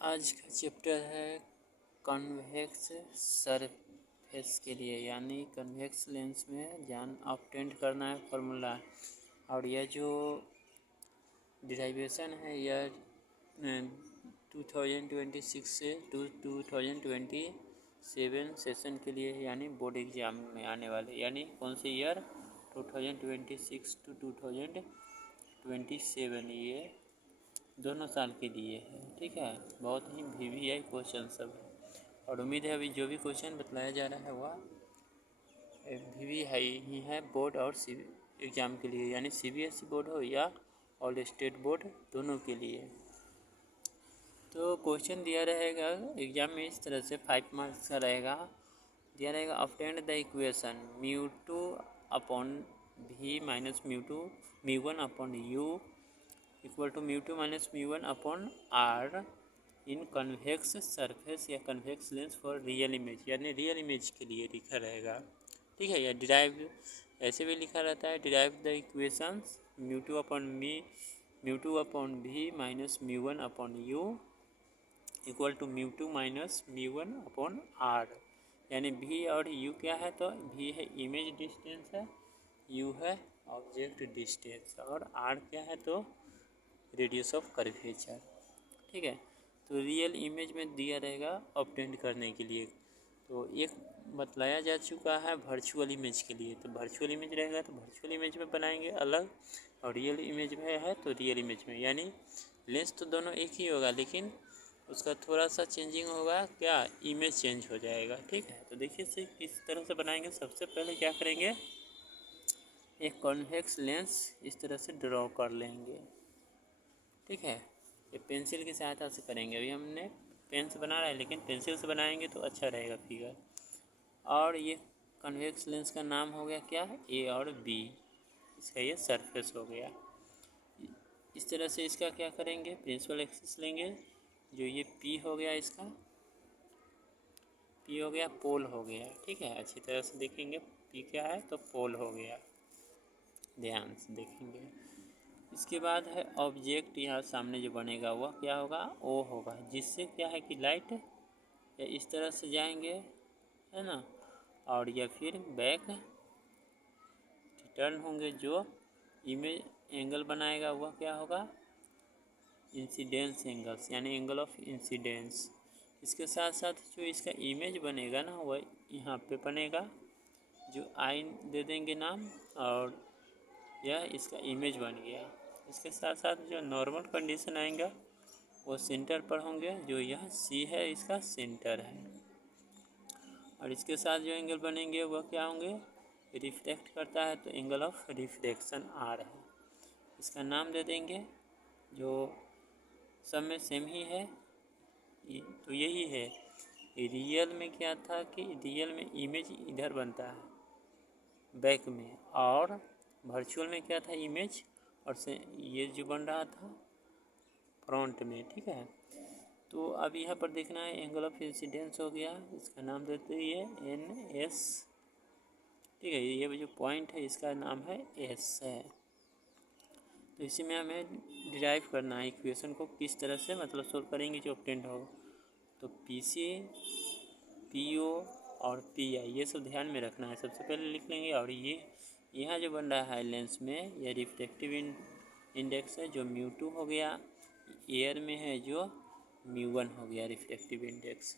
आज का चैप्टर है कन्वेक्स सरफेस के लिए, यानी कन्वेक्स लेंस में जान ऑब्टेंड करना है फॉर्मूला। और यह जो डिराइवेशन है यह 2026 से 2027 सेशन के लिए, यानी बोर्ड एग्ज़ाम में आने वाले, यानी कौन से ईयर 2026 to 2027, ये दोनों साल के लिए है। ठीक है, बहुत ही VVI क्वेश्चन सब है और उम्मीद है अभी जो भी क्वेश्चन बतलाया जा रहा है वह VVI ही है बोर्ड और एग्ज़ाम के लिए, यानी CBSE बोर्ड हो या ऑल स्टेट बोर्ड, दोनों के लिए। तो क्वेश्चन दिया रहेगा एग्ज़ाम में इस तरह से 5 मार्क्स का रहेगा। दिया रहेगा obtained the equation μ2 upon v minus μ1 upon u equal to μ2 minus μ1 upon r in convex surface या convex lens for real image, यानी रियल इमेज के लिए लिखा रहेगा। ठीक है, या डिराइव ऐसे भी लिखा रहता है, derive the equations μ2 upon v minus μ1 upon u equal to μ2 minus μ1 upon r, यानी v और u क्या है, तो v है इमेज डिस्टेंस है, u है ऑब्जेक्ट डिस्टेंस और r क्या है, तो रेडियस ऑफ कर्वेचर। ठीक है, तो रियल इमेज में दिया रहेगा ऑब्टेंड करने के लिए। तो एक बतलाया जा चुका है वर्चुअल इमेज के लिए, तो वर्चुअल इमेज रहेगा तो वर्चुअल इमेज में बनाएंगे अलग, और रियल इमेज में है तो रियल इमेज में, यानी लेंस तो दोनों एक ही होगा लेकिन उसका थोड़ा सा चेंजिंग होगा, क्या इमेज चेंज हो जाएगा। ठीक है, तो देखिए से किस तरह से बनाएंगे। सबसे पहले क्या करेंगे, एक कॉन्वेक्स लेंस इस तरह से ड्रॉ कर लेंगे। ठीक है, ये पेंसिल की सहायता से करेंगे। अभी हमने पेन से बना रहा है लेकिन पेंसिल से बनाएंगे तो अच्छा रहेगा फिगर। और ये कन्वेक्स लेंस का नाम हो गया क्या, A और B, इसका ये सरफेस हो गया। इस तरह से इसका क्या करेंगे, प्रिंसिपल एक्सिस लेंगे, जो ये P हो गया, इसका P हो गया, पोल हो गया। ठीक है, अच्छी तरह से देखेंगे P क्या है, तो पोल हो गया, ध्यान से देखेंगे। इसके बाद है ऑब्जेक्ट, यहाँ सामने जो बनेगा वह क्या होगा, O होगा, जिससे क्या है कि लाइट या इस तरह से जाएंगे, है ना, और या फिर बैक रिटर्न होंगे। जो इमेज एंगल बनाएगा वह क्या होगा, इंसिडेंस एंगल्स, यानी एंगल ऑफ इंसिडेंस। इसके साथ साथ जो इसका इमेज बनेगा ना वह यहाँ पे बनेगा, जो आई दे देंगे नाम, और यह इसका इमेज बन गया। इसके साथ साथ जो नॉर्मल कंडीशन आएगा वो सेंटर पर होंगे, जो यह C है इसका सेंटर है। और इसके साथ जो एंगल बनेंगे वह क्या होंगे, रिफ्लेक्ट करता है तो एंगल ऑफ रिफ्लेक्शन R है, इसका नाम दे देंगे। जो सब में सेम ही है, तो यही है। रियल में क्या था कि रियल में इमेज इधर बनता है बैक में, और वर्चुअल में क्या था, इमेज और से ये जो बन रहा था फ्रंट में। ठीक है, तो अब यहाँ पर देखना है एंगल ऑफ इंसिडेंस हो गया, इसका नाम देते ही NS। ठीक है, ये जो पॉइंट है इसका नाम है S है। तो इसी में हमें डिराइव करना है इक्वेशन को, किस तरह से मतलब सोल्व करेंगे जो ऑब्टेंड हो। तो PC, PO और PI ये सब ध्यान में रखना है, सबसे पहले लिख लेंगे। और ये यहाँ जो बन रहा है लेंस में, यह रिफ्लेक्टिव इंडेक्स है जो μ2 हो गया, एयर में है जो μ1 हो गया रिफ्लेक्टिव इंडेक्स।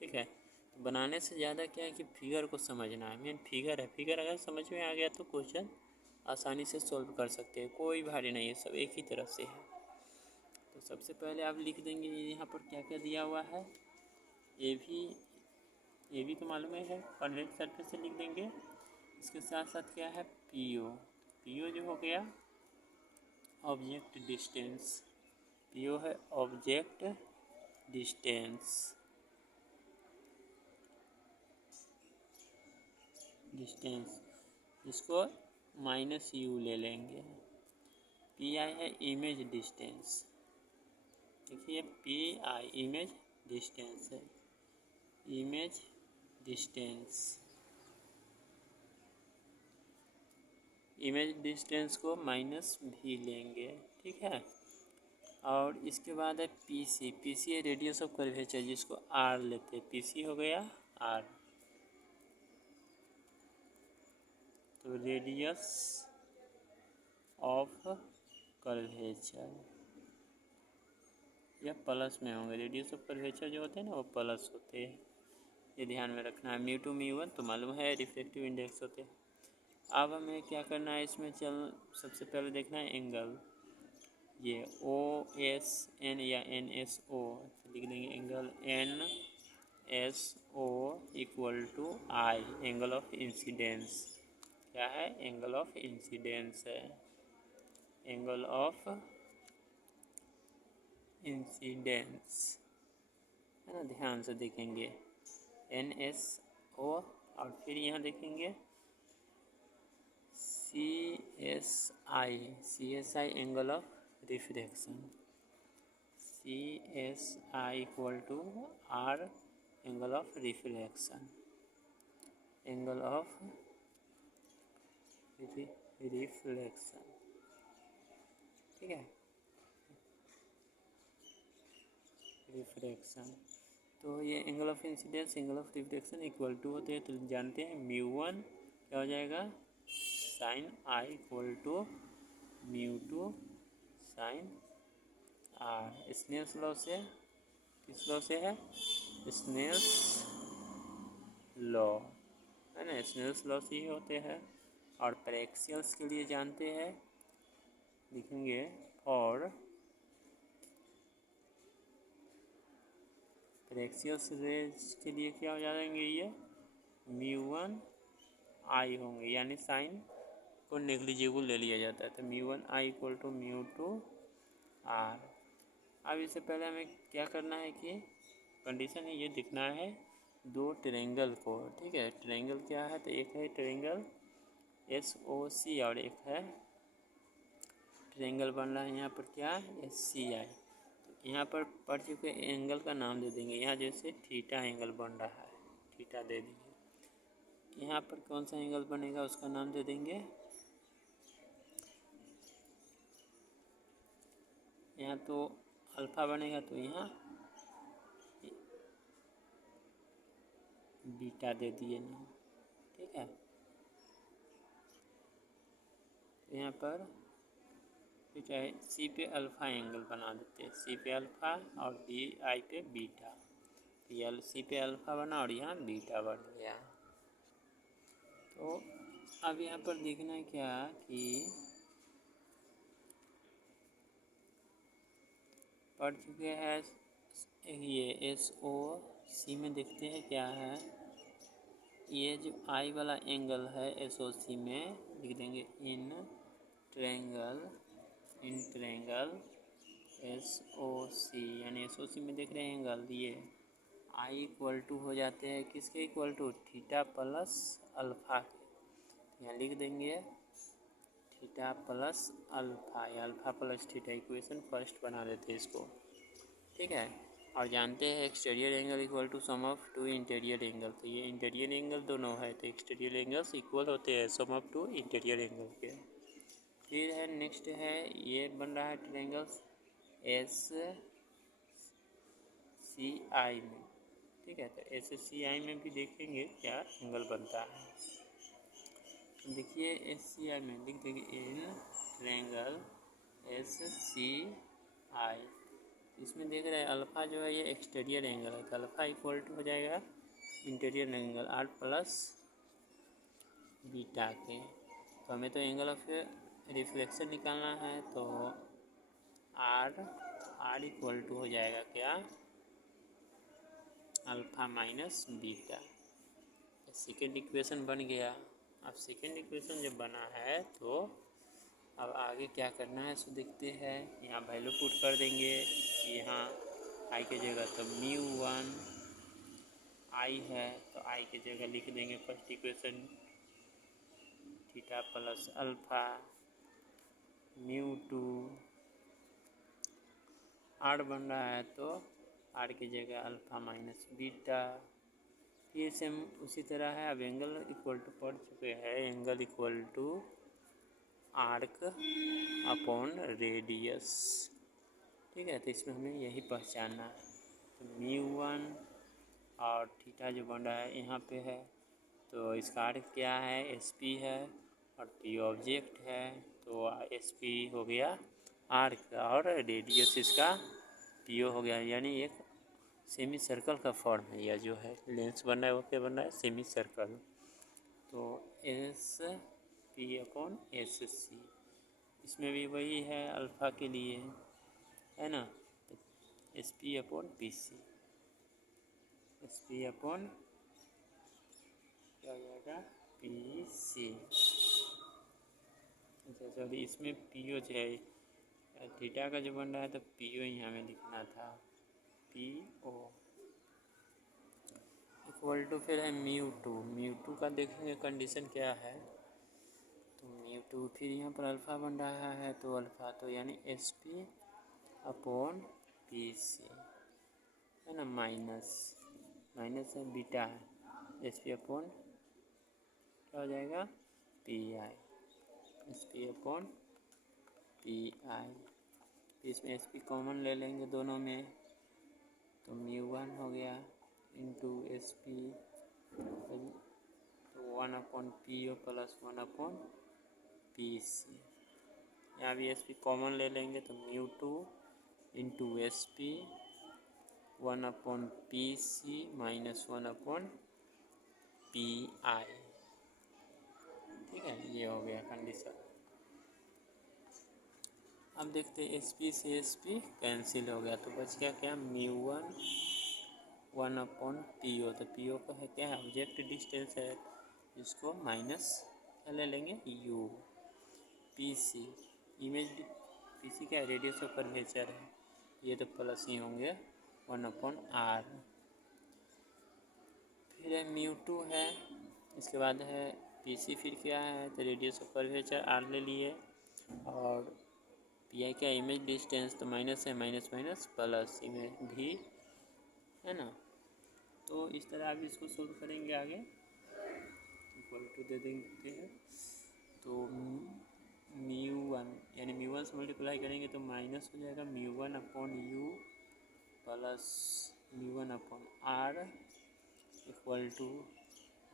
ठीक है, तो बनाने से ज़्यादा क्या है कि फिगर को समझना है, मेन फिगर है। फिगर अगर समझ में आ गया तो क्वेश्चन आसानी से सॉल्व कर सकते हैं, कोई भारी नहीं है, सब एक ही तरह से है। तो सबसे पहले आप लिख देंगे यहाँ पर क्या क्या दिया हुआ है, ए भी तो मालूम है, कॉन्वेक्स सरफेस से लिख देंगे। इसके साथ साथ क्या है, PO जो हो गया ऑब्जेक्ट डिस्टेंस, PO है ऑब्जेक्ट डिस्टेंस, इसको -u ले लेंगे। PI है इमेज डिस्टेंस, देखिए PI इमेज डिस्टेंस है, इमेज डिस्टेंस को -v लेंगे। ठीक है, और इसके बाद है पीसी। पीसी है रेडियस ऑफ कर्वेचर, जिसको आर लेते हैं। पीसी हो गया आर, तो रेडियस ऑफ कर्वेचर, यह प्लस में होंगे। रेडियस ऑफ कर्वेचर जो होते हैं ना वो प्लस होते हैं, ये ध्यान में रखना है। म्यू टू म्यू वन तो मालूम है रिफ्लेक्टिव इंडेक्स होते हैं। अब हमें क्या करना है इसमें, सबसे पहले देखना है एंगल। ये ओ एस एन या एन एस ओ, तो लिख देंगे angle N S O equal to I, angle of incidence. क्या है? एंगल ऑफ इंसिडेंस है, एंगल ऑफ इंसिडेंस है ना। ध्यान से देखेंगे एन एस ओ, और फिर यहाँ देखेंगे C S I. C S I angle of refraction, C S I equal to R angle of refraction, angle of reflection. ठीक है, रिफ्रैक्शन। तो ये angle of incidence angle of reflection equal to होते हैं, तो जानते हैं म्यू वन क्या हो जाएगा, sine I equal to mu two sine R. Snell's law से, किस लॉ से है? स्नेल्स लॉ है ना, स्नेल्स लॉ से ही होते हैं। और पैरेक्सियल्स के लिए जानते हैं, लिखेंगे और पैरेक्सियल्स रेज के लिए क्या हो जाएंगे, ये म्यू वन आई होंगे, यानी साइन को नेग्लिजिबल ले लिया जाता है। तो mu one I equal to mu two R. अब इससे पहले हमें क्या करना है कि कंडीशन है ये दिखना है दो ट्रायंगल को। ठीक है, ट्रायंगल क्या है, तो एक है ट्रायंगल एस ओ सी और एक है ट्रायंगल बन रहा है यहाँ पर क्या, एस सी आई। तो यहाँ पर पढ़ चुके एंगल का नाम दे देंगे। यहाँ जैसे थीटा एंगल बन रहा है, थीटा दे देंगे। यहाँ पर कौन सा एंगल बनेगा उसका नाम दे देंगे, यहाँ तो अल्फा बनेगा तो यहाँ बीटा दे दिए नाम। ठीक है, तो यहाँ पर ठीक है सी पे अल्फ़ा एंगल बना देते हैं, सी पे अल्फ़ा और बी आई पे बीटा। तो सी पे अल्फ़ा बना और यहाँ बीटा बन गया। तो अब यहाँ पर देखना है क्या कि पढ़ चुके हैं ये एस ओ सी में, देखते हैं क्या है। ये जो आई वाला एंगल है एस ओ सी में, लिख देंगे इन ट्रायंगल एस ओ सी, यानी एस ओ सी में देख रहे हैं एंगल, ये आई इक्वल टू हो जाते हैं किसके equal to, theta plus alpha के। यहाँ लिख देंगे थीटा प्लस अल्फ़ा या alpha plus theta, equation first बना देते हैं इसको। ठीक है, और जानते हैं exterior angle equal to sum of two interior angle. तो ये इंटीरियर एंगल दोनों है तो एक्सटीरियर एंगल्स इक्वल होते हैं सम ऑफ टू इंटीरियर एंगल के। फिर है नेक्स्ट है ये बन रहा है ट्रायंगल्स एस सी आई में। ठीक है, तो एस सी आई में भी देखेंगे क्या एंगल बनता है। तो देखिए एस सी आई में लिख देंगे इन ट्रायंगल एस सी आई। इसमें देख रहे हैं अल्फ़ा जो है ये एक्सटीरियर एंगल है, तो अल्फ़ा इक्वल टू हो जाएगा interior angle R plus beta के। तो हमें तो एंगल ऑफ रिफ्लेक्शन निकालना है, तो आर इक्वल टू हो जाएगा क्या, alpha minus beta. Second equation बन गया। अब सेकेंड इक्वेशन जब बना है तो अब आगे क्या करना है सो देखते हैं। यहाँ वैल्यू पुट कर देंगे, यहाँ आई के जगह तो म्यू वन आई है, तो आई के जगह लिख देंगे first equation theta plus alpha mu two. R बन रहा है तो आर की जगह अल्फ़ा माइनस बीटा। फिर से उसी तरह है। अब एंगल इक्वल टू पढ़ चुके हैं, angle equal to arc upon radius. ठीक है, तो इसमें हमें यही पहचानना है। तो μ1 और थीटा जो बन रहा है यहाँ पे है, तो इसका अर्थ क्या है, SP है और P ऑब्जेक्ट है, तो SP हो गया आर्क और रेडियस इसका PO हो गया, यानी एक सेमी सर्कल का फॉर्म है। यह जो है लेंस बन रहा है वो क्या बन रहा है, सेमी सर्कल। तो SP/SC इसमें भी वही है अल्फ़ा के लिए, है ना। तो SP/PC, SP/ क्या हो जाएगा, PC। अच्छा सॉरी, इसमें PO जो है थीटा का जो बन रहा है, तो PO ही हमें लिखना था, PO इक्वल टू फिर है μ2 का देखेंगे कंडीशन क्या है। तो μ2 फिर यहाँ पर अल्फ़ा बन रहा है, तो अल्फ़ा तो यानी SP/PC है ना, माइनस है बीटा है, SP/ क्या हो जाएगा, PI, SP/PI। इसमें SP कॉमन ले लेंगे दोनों में, तो μ1 हो गया इंटू SP, तो 1/PO प्लस 1/PC। यहाँ भी SP कॉमन ले लेंगे, तो μ2 into SP 1/PC minus 1/PI। ठीक है, ये हो गया कंडीशन। अब देखते हैं SP से SP कैंसिल हो गया, तो बच गया क्या, μ1 1/PO। तो PO का है क्या है, ऑब्जेक्ट डिस्टेंस है, इसको माइनस ले लेंगे U। PC इमेज, PC क्या है, रेडियस ऑफ कर्वेचर है, ये तो प्लस ही होंगे 1/R। फिर है μ2 है, इसके बाद है PC, फिर क्या है, तो रेडियस ऑफ कर्वेचर R ले लिए, और PI क्या इमेज डिस्टेंस, तो माइनस है, माइनस माइनस प्लस इमेज भी, है ना। तो इस तरह आप इसको सोल्व करेंगे आगे, इक्वल टू दे देते हैं, तो μ1 यानी μ1 से मल्टीप्लाई करेंगे तो माइनस हो जाएगा μ1/U plus μ1/R equal to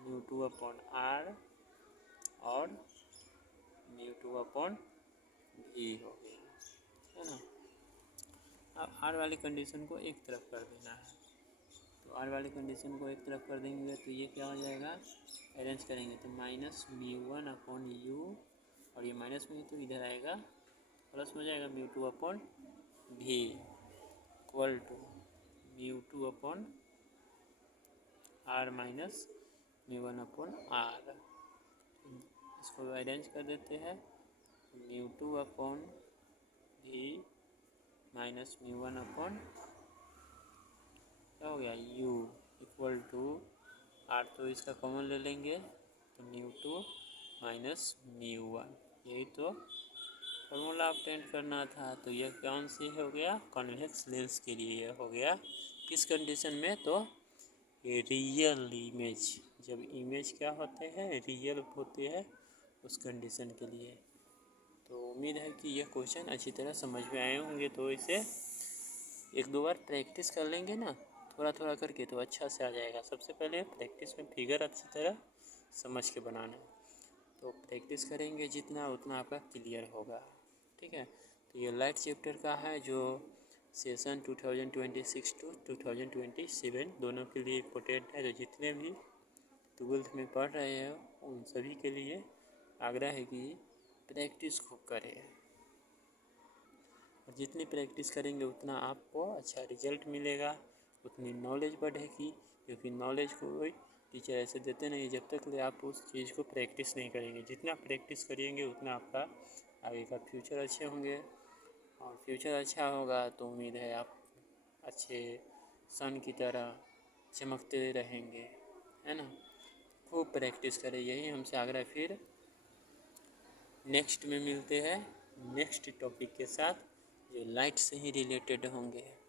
μ2/R और μ2/V हो गया, है ना। अब R वाली कंडीशन को एक तरफ कर देना है, तो R वाली कंडीशन को एक तरफ कर देंगे तो ये क्या हो जाएगा, अरेंज करेंगे तो माइनस μ1/U, और ये माइनस में तो इधर आएगा प्लस में जाएगा μ2/V equal to μ2/R minus μ1/R। इसको अरेंज कर देते हैं, μ2/V माइनस μ1/ क्या हो गया U इक्वल टू R, तो इसका कॉमन ले लेंगे तो μ2 माइनस μ1, यही तो फॉर्मूला ऑब्टेन करना था। तो यह कौन सी हो गया, कॉन्वेक्स लेंस के लिए यह हो गया, किस कंडीशन में, तो रियल इमेज, जब इमेज क्या होते हैं, रियल होते हैं, उस कंडीशन के लिए। तो उम्मीद है कि यह क्वेश्चन अच्छी तरह समझ में आए होंगे, तो इसे एक दो बार प्रैक्टिस कर लेंगे ना, थोड़ा थोड़ा करके, तो अच्छा से आ जाएगा। सबसे पहले प्रैक्टिस में फिगर अच्छी तरह समझ के बनाना, तो प्रैक्टिस करेंगे जितना उतना आपका क्लियर होगा, ठीक है। तो ये लाइट चैप्टर का है, जो सेशन 2026 टू 2027 दोनों के लिए इम्पोर्टेंट है। जो जितने भी 12th में पढ़ रहे हैं उन सभी के लिए आग्रह है कि प्रैक्टिस खूब करें, और जितनी प्रैक्टिस करेंगे उतना आपको अच्छा रिजल्ट मिलेगा, उतनी नॉलेज बढ़ेगी, क्योंकि नॉलेज को कोई टीचर ऐसे देते नहीं जब तक आप उस चीज़ को प्रैक्टिस नहीं करेंगे। जितना प्रैक्टिस करेंगे उतना आपका आगे का फ्यूचर अच्छे होंगे, और फ्यूचर अच्छा होगा तो उम्मीद है आप अच्छे सन की तरह चमकते रहेंगे, है ना। खूब प्रैक्टिस करें, यही हमसे आग्रह। फिर नेक्स्ट में मिलते हैं नेक्स्ट टॉपिक के साथ, जो लाइट से ही रिलेटेड होंगे।